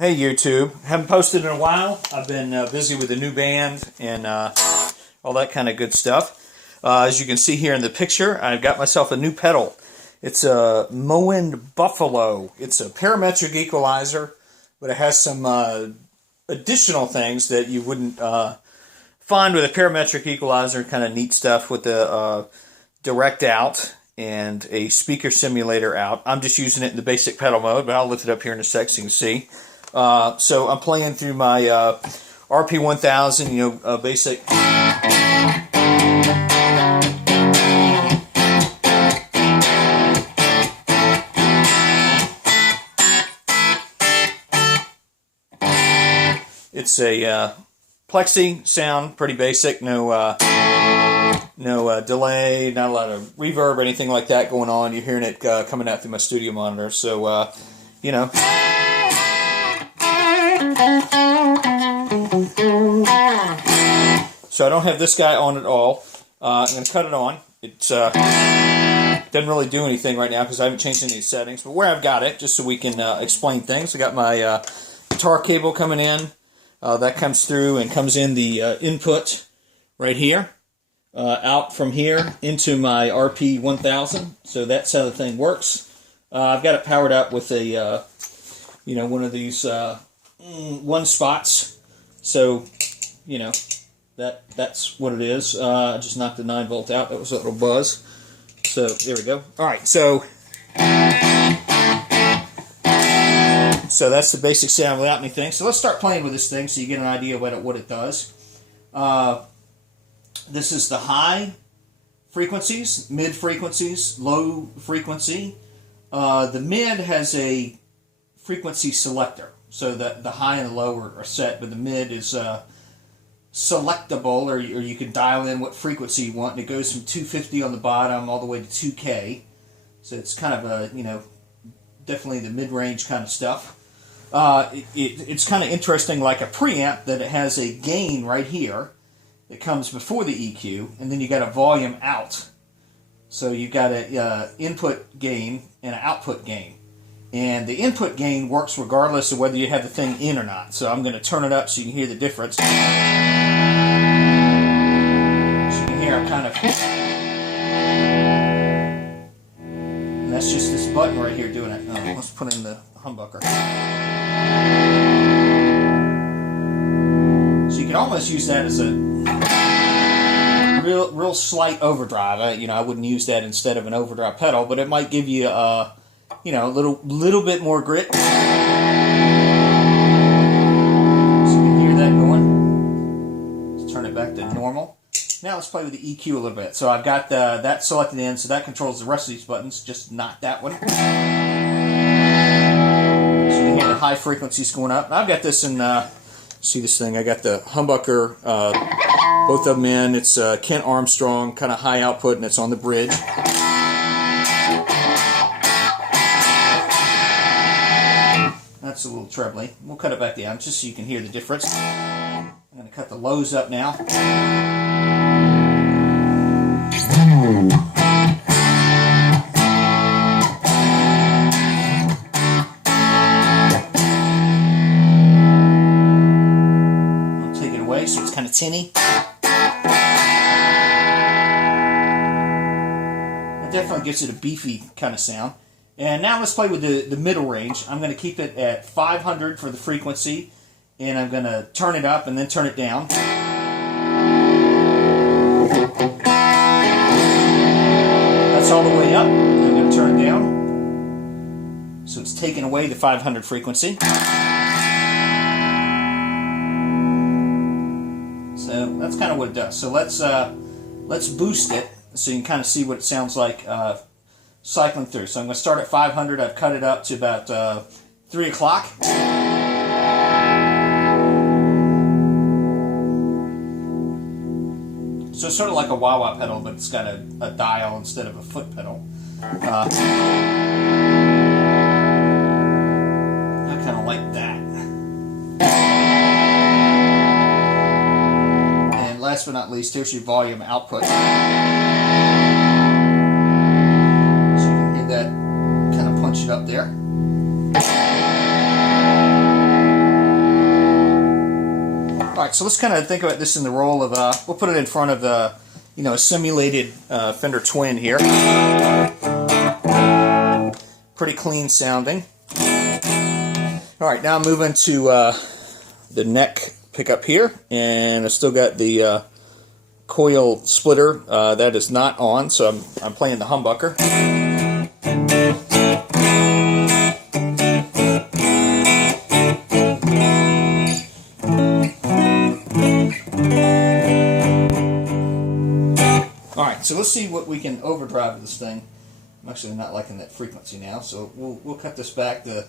Hey YouTube, haven't posted in a while. I've been busy with a new band and all that kind of good stuff. As you can see here in the picture, I've got myself a new pedal. It's a Moen Buffalo. It's a parametric equalizer, but it has some additional things that you wouldn't find with a parametric equalizer. Kind of neat stuff with the direct out and a speaker simulator out. I'm just using it in the basic pedal mode, but I'll lift it up here in a sec so you can see. So I'm playing through my RP1000, basic. It's a plexi sound, pretty basic. No delay, not a lot of reverb or anything like that going on. You're hearing it coming out through my studio monitor. So, So I don't have this guy on at all. I'm going to cut it on. It doesn't really do anything right now because I haven't changed any settings. But where I've got it, just so we can explain things, I got my guitar cable coming in. That comes through and comes in the input right here. Out from here into my RP1000. So that's how the thing works. I've got it powered up with a, one of these one spots. So, that's what it is. I just knocked the 9-volt out. That was a little buzz. So there we go. All right, so that's the basic sound without anything. So let's start playing with this thing so you get an idea of what it does. This is the high frequencies, mid frequencies, low frequency. The mid has a frequency selector, so that the high and the low are set, but the mid is selectable, or you can dial in what frequency you want, and it goes from 250 on the bottom all the way to 2K. So it's kind of a, definitely the mid-range kind of stuff. It's kind of interesting, like a preamp, that it has a gain right here that comes before the EQ, and then you got a volume out. So you got an input gain and an output gain. And the input gain works regardless of whether you have the thing in or not. So I'm going to turn it up so you can hear the difference. So you can hear I'm kind of... And that's just this button right here doing it. Let's put in the humbucker. So you can almost use that as a real slight overdrive. I wouldn't use that instead of an overdrive pedal, but it might give you a little bit more grit. So you can hear that going. Let's turn it back to normal. Now let's play with the EQ a little bit. So I've got that selected in, so that controls the rest of these buttons, just not that one. So you can hear the high frequencies going up. I've got this in, see this thing, I got the humbucker, both of them in. It's Kent Armstrong, kind of high output, and it's on the bridge. That's a little trebly. We'll cut it back down just so you can hear the difference. I'm going to cut the lows up now. I'll take it away so it's kind of tinny. It definitely gives it a beefy kind of sound. And now let's play with the middle range. I'm going to keep it at 500 for the frequency, and I'm going to turn it up and then turn it down. That's all the way up. I'm going to turn it down. So it's taking away the 500 frequency. So that's kind of what it does. So let's boost it so you can kind of see what it sounds like cycling through. So I'm going to start at 500. I've cut it up to about 3 o'clock. So it's sort of like a wah-wah pedal, but it's got a dial instead of a foot pedal. I kind of like that. And last but not least, here's your volume output. That kind of punch it up there. Alright, so let's kind of think about this in the role of, we'll put it in front of the, you know, a simulated Fender Twin here. Pretty clean sounding. Alright, now I'm moving to the neck pickup here, and I've still got the coil splitter that is not on, so I'm playing the humbucker. Alright, so let's see what we can overdrive with this thing. I'm actually not liking that frequency now, so we'll cut this back to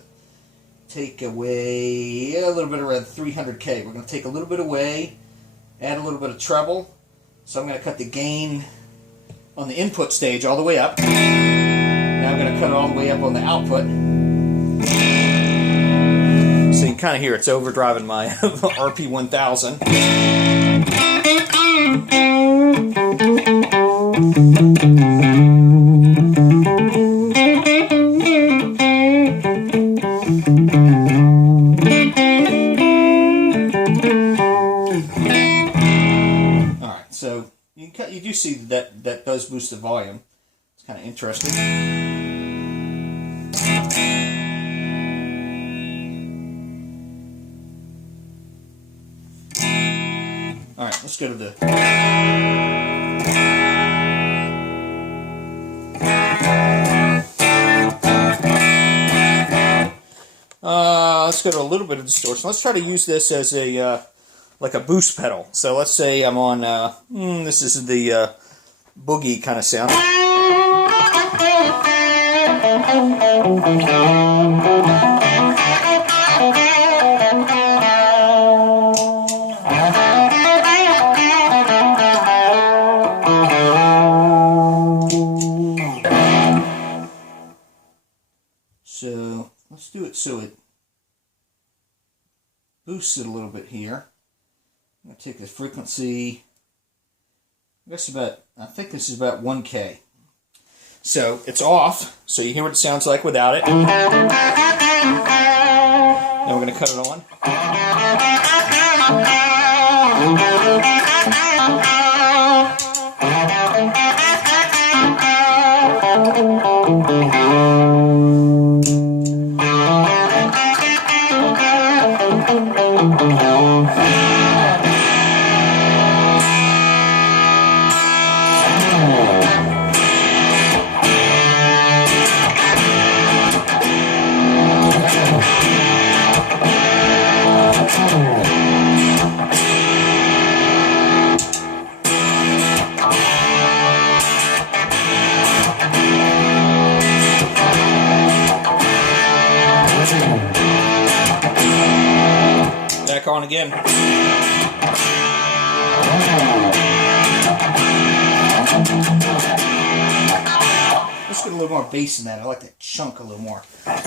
take away a little bit around 300K. We're going to take a little bit away, add a little bit of treble. So I'm going to cut the gain on the input stage all the way up. Now I'm going to cut it all the way up on the output. So you can kind of hear it's overdriving my RP1000. So you do see that does boost the volume. It's kind of interesting. All right, let's go to the. Let's go to a little bit of distortion. Let's try to use this as a like a boost pedal. So let's say I'm on, this is the boogie kind of sound. So let's do it so it boosts it a little bit here. I'm going to take the frequency, I think this is about 1K. So it's off, so you hear what it sounds like without it. Now we're going to cut it on. Back on again. Let's get a little more bass in that. I like that chunk a little more. Alright,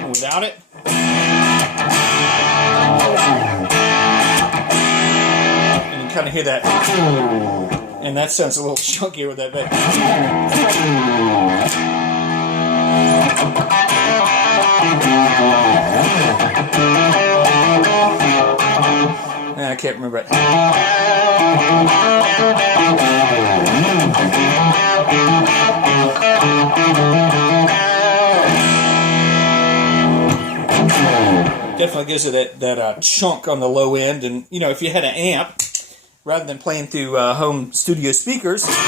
and without it. Kind of hear that, and that sounds a little chunkier with that bass. I can't remember it. Definitely gives it that chunk on the low end, and you know, if you had an amp, rather than playing through home studio speakers, let's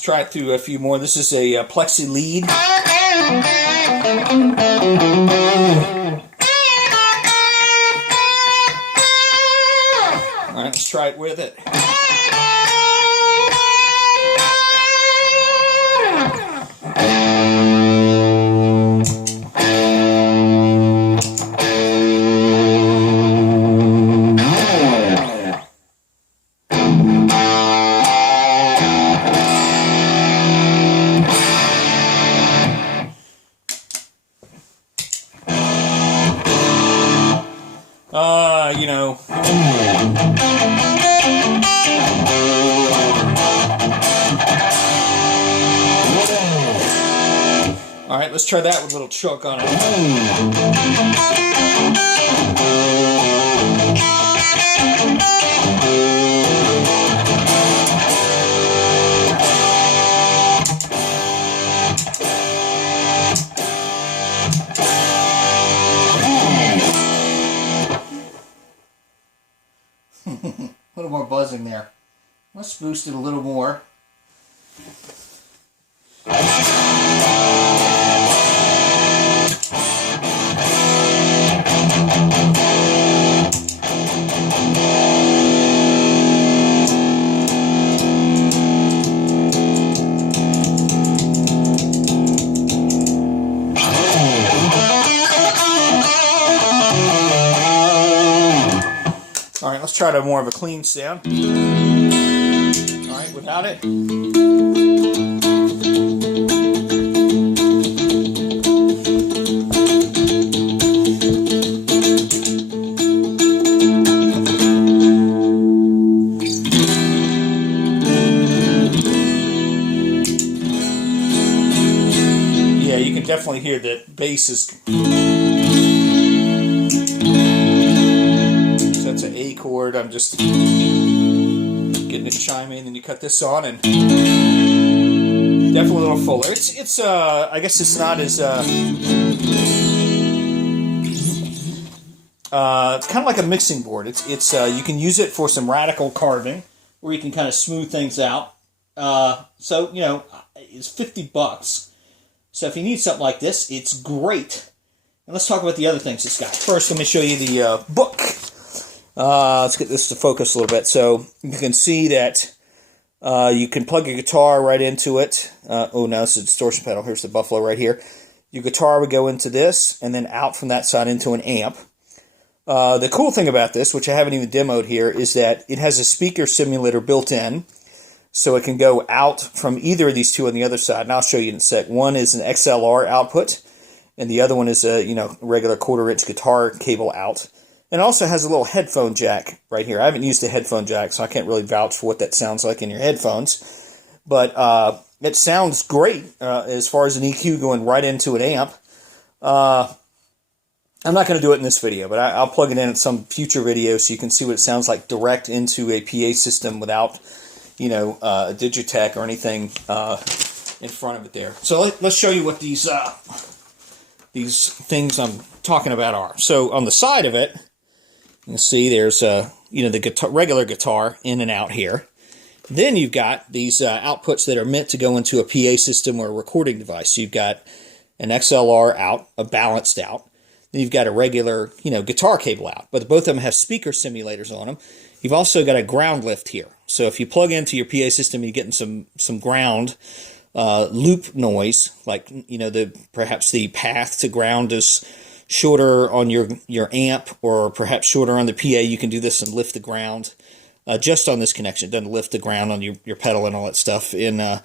try it through a few more. This is a plexi lead. All right, let's try it with it. You know. All right, let's try that with a little choke on it. A little more buzzing there. Let's boost it a little more. All right, let's try to more of a clean sound. All right, without it. Yeah, you can definitely hear that bass is... That's an A chord. I'm just getting it chiming, and you cut this on, and definitely a little fuller. It's I guess it's not as it's kind of like a mixing board. It's you can use it for some radical carving, where you can kind of smooth things out. So you know, it's $50. So if you need something like this, it's great. And let's talk about the other things it's got. First, let me show you the book. Let's get this to focus a little bit. So you can see that you can plug your guitar right into it. Oh, no, it's a distortion pedal. Here's the Buffalo right here. Your guitar would go into this, and then out from that side into an amp. The cool thing about this, which I haven't even demoed here, is that it has a speaker simulator built in. So it can go out from either of these two on the other side. And I'll show you in a sec. One is an XLR output, and the other one is a regular 1/4-inch guitar cable out. And it also has a little headphone jack right here. I haven't used a headphone jack, so I can't really vouch for what that sounds like in your headphones. But it sounds great as far as an EQ going right into an amp. I'm not going to do it in this video, but I'll plug it in some future video so you can see what it sounds like direct into a PA system without, a Digitech or anything in front of it there. So let's show you what these things I'm talking about are. So on the side of it, you can see there's the regular guitar in and out here. Then you've got these outputs that are meant to go into a PA system or a recording device. So you've got an XLR out, a balanced out. Then you've got a regular, guitar cable out. But both of them have speaker simulators on them. You've also got a ground lift here. So if you plug into your PA system, you're getting some ground loop noise, like perhaps the path to ground is shorter on your amp, or perhaps shorter on the PA. You can do this and lift the ground just on this connection. It doesn't lift the ground on your pedal and all that stuff. And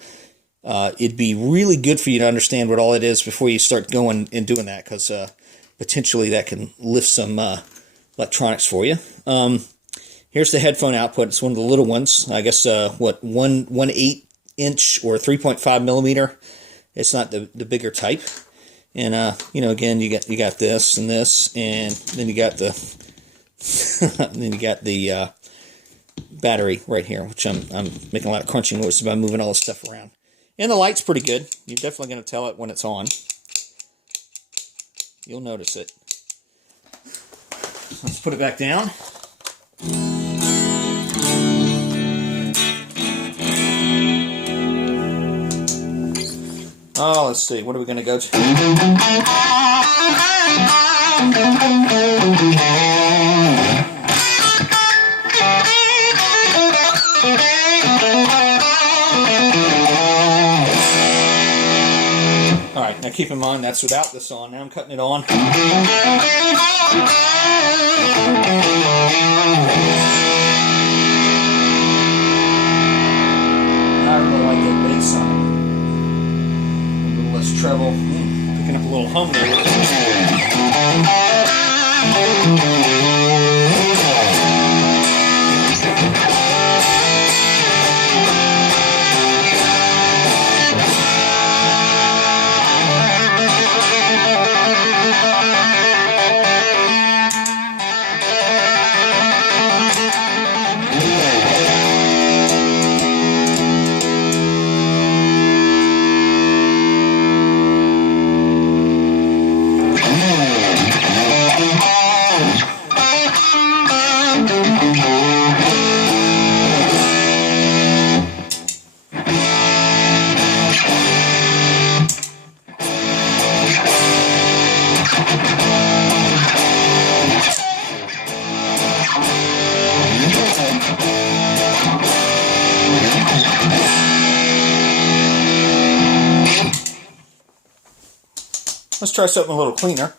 it'd be really good for you to understand what all it is before you start going and doing that, because potentially that can lift some electronics for you. Here's the headphone output. It's one of the little ones. I guess 1/8 inch or 3.5 millimeter. It's not the bigger type. And again, you got this and this, and then you got the battery right here, which I'm making a lot of crunching noises about moving all this stuff around. And the light's pretty good. You're definitely going to tell it when it's on. You'll notice it. Let's put it back down. Oh, let's see. What are we going to go to? All right. Now keep in mind that's without this on. Now I'm cutting it on. I really like that bass on it. Treble, picking up a little hum there. let's try something a little cleaner.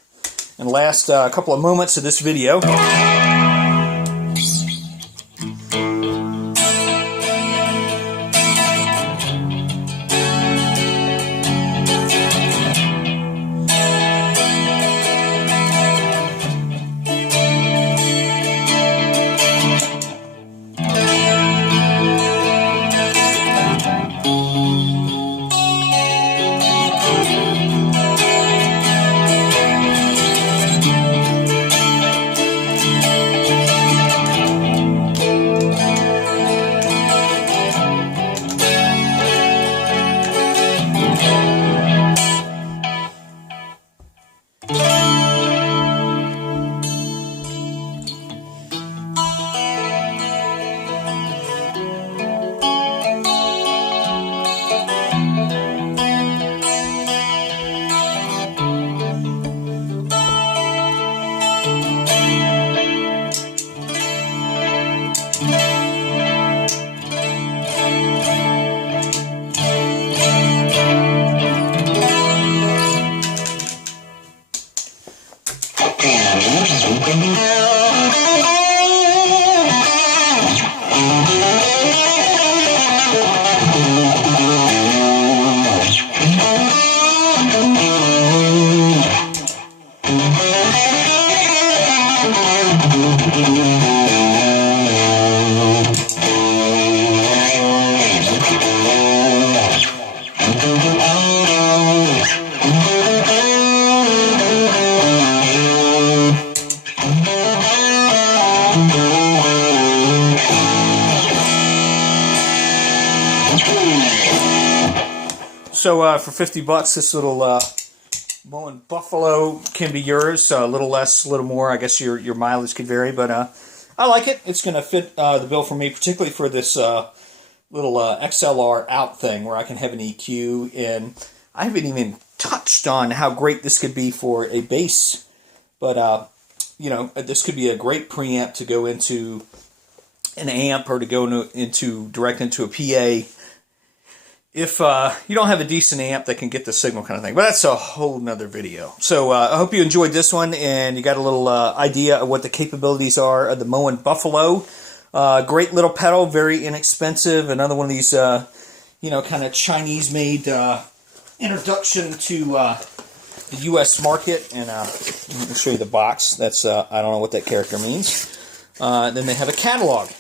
And last couple of moments of this video. So for 50 bucks, this little Moen Buffalo can be yours. A little less, a little more. I guess your mileage could vary, but I like it. It's going to fit the bill for me, particularly for this little XLR out thing where I can have an EQ. And I haven't even touched on how great this could be for a bass, but you know, this could be a great preamp to go into an amp or to go direct into a PA. If you don't have a decent amp that can get the signal kind of thing. But that's a whole nother video. So I hope you enjoyed this one and you got a little idea of what the capabilities are of the Moen Buffalo. Great little pedal, very inexpensive. Another one of these, you know, kind of Chinese-made introduction to the U.S. market. And let me show you the box. That's I don't know what that character means. Then they have a catalog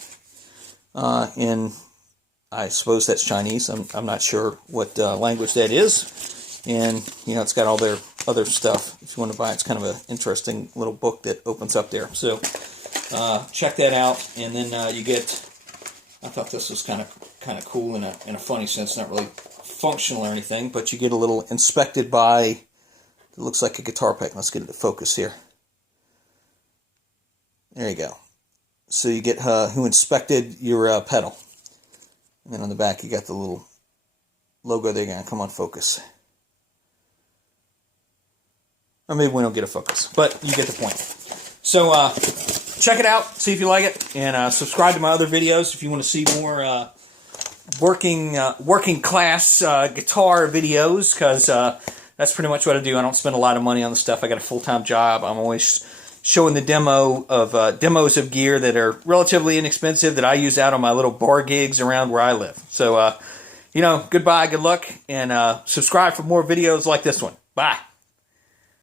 in... I suppose that's Chinese. I'm not sure what language that is. And, you know, it's got all their other stuff. If you want to buy it, it's kind of an interesting little book that opens up there. So, check that out. And then you get, I thought this was kind of cool in a funny sense, not really functional or anything, but you get a little inspected by, it looks like a guitar pick. Let's get it to focus here. There you go. So you get who inspected your pedal. And then on the back, you got the little logo there. Going to come on, focus. Or maybe we don't get a focus, but you get the point. So check it out, see if you like it, and subscribe to my other videos if you want to see more working class guitar videos, because that's pretty much what I do. I don't spend a lot of money on the stuff. I got a full-time job. I'm always showing the demos of gear that are relatively inexpensive that I use out on my little bar gigs around where I live. So, you know, goodbye, good luck, and subscribe for more videos like this one. Bye.